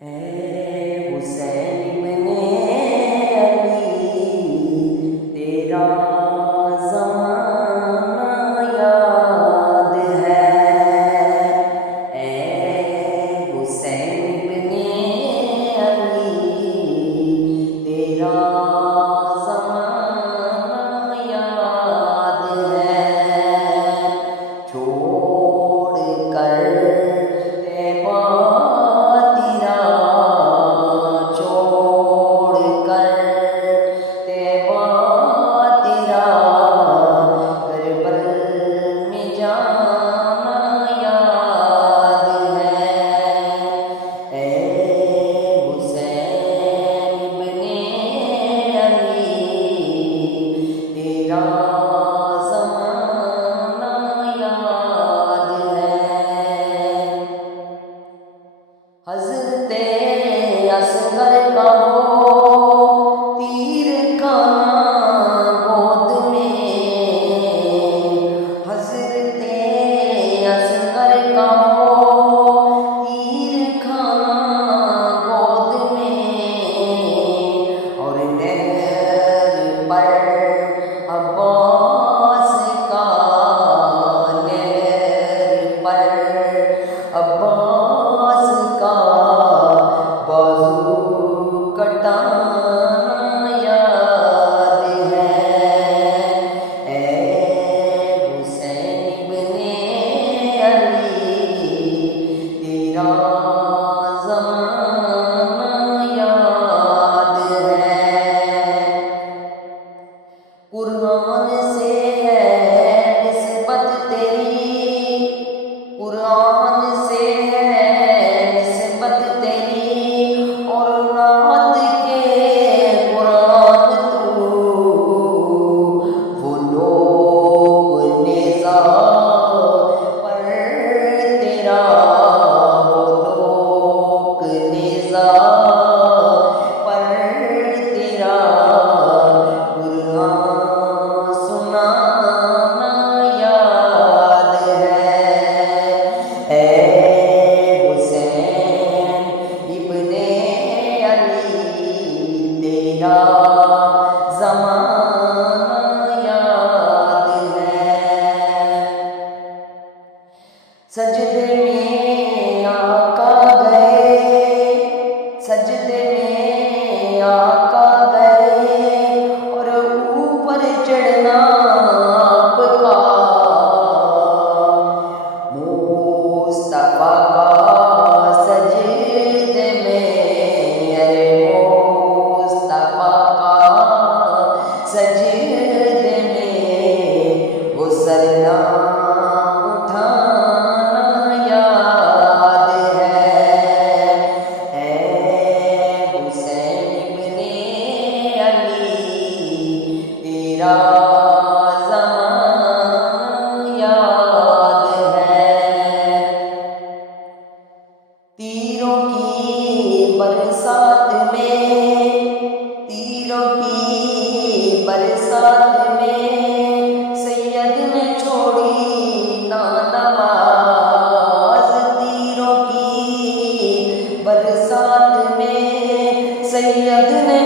اے حسین ابن علی تیرا زمانہ یاد ہے۔ اے حسین ابن علی تیرا زمانہ یاد ہے۔ چھوڑ کر حضرت اصغر کا وہ تیر کھانا گود میں، حضرت اصغر کا وہ تیر کھانا گود میں، اور نہر پر عباس کا، نہر پر عباس کا بازو کٹانا یاد ہے۔ اے حسین ابن علی تیرا زمانہ یاد ہے۔ قرآن سے ہے نسبت تیری، قرآن سے زمانہ یاد ہے۔ سجدے میں آقا گئے، سجدے میں آقا گئے، اور اوپر چڑھنا آپ کا، مصطفیٰ کا سجدے میں، ارے مصطفیٰ سجدے میں وہ سرنا اٹھانا یاد ہے۔ اے حسین ابن علی تیرا زمانہ یاد ہے۔ تیروں کی برسات میں، تیروں کی برسات میں سید نے چھوڑی نا نماز، تیروں کی برسات میں سید نے